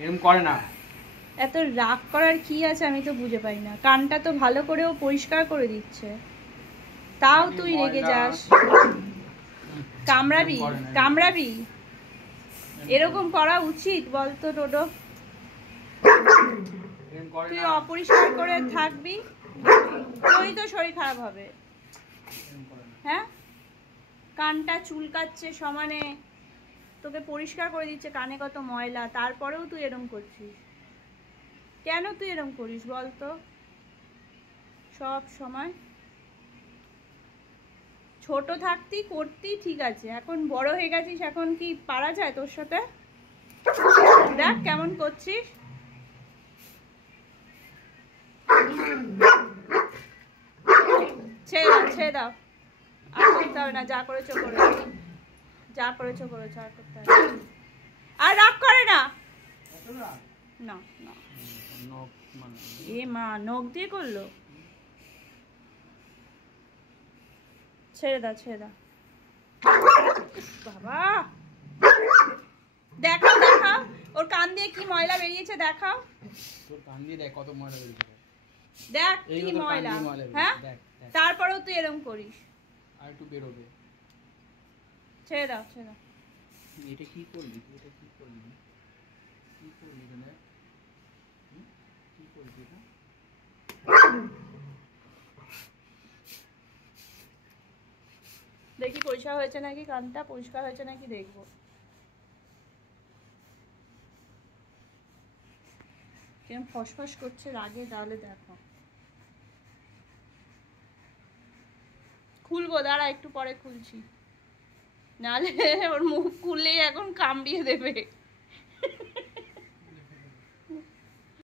এরকম করে না। এত রাগ করার কি আছে আমি তো বুঝে পাই না। কানটা তো ভালো করেও পরিষ্কার করে দিচ্ছে, তাও তুই রেগে যাস। কামড়াবি কামড়াবি, এরকম করা উচিত বলতো টোটো? তুই অপরিষ্কার করে থাকবি, তুই তো শরীর খারাপ হবে। হ্যাঁ, কানটা চুলকাচ্ছে সমানে, তোকে পরিষ্কার করে দিচ্ছে, কানে কত ময়লা, তারপরেও তুই এরম করছিস। কেন তুই এরম করিস বলতো সব সময়? ছোট থাকতি করতি ঠিক আছে, এখন বড় হয়ে গেছিস, এখন কি পারা যায় তোর সাথে? দেখ কেমন করছিস। ছেড়ে দাও, আর করতে হবে না, যা করেছো করেছো, যা করেছো করেছো, আর করতে হবে আর রাগ করে না। না না, এ মা নখ দিয়ে করলো। ছেড়ে দাও ছেড়ে দাও বাবা। দেখাও দেখাও, ওর কান দিয়ে কি ময়লা বেরিয়েছে দেখাও। তোর কান দিয়ে দেখ কত ময়লা বেরিয়েছে, দেখ কি ময়লা। হ্যাঁ, তারপরেও তুই এরকম করিস। আর একটু বেরোবে। ছেড়ে দাও ছেড়ে দাও। এটা কি করলি তুই? এটা কি করলি? কি করলি রে? কি করলি না? দেখি পরিষ্কার হয়েছে নাকি, কানটা পরিষ্কার হয়েছে নাকি দেখবো। কেমন ফসফস করছে রাগে, তাহলে দেখো। খুলবো, দাঁড়া একটু পরে খুলছি, নাহলে ওর মুখ খুললেই এখন কামড়িয়ে দেবে।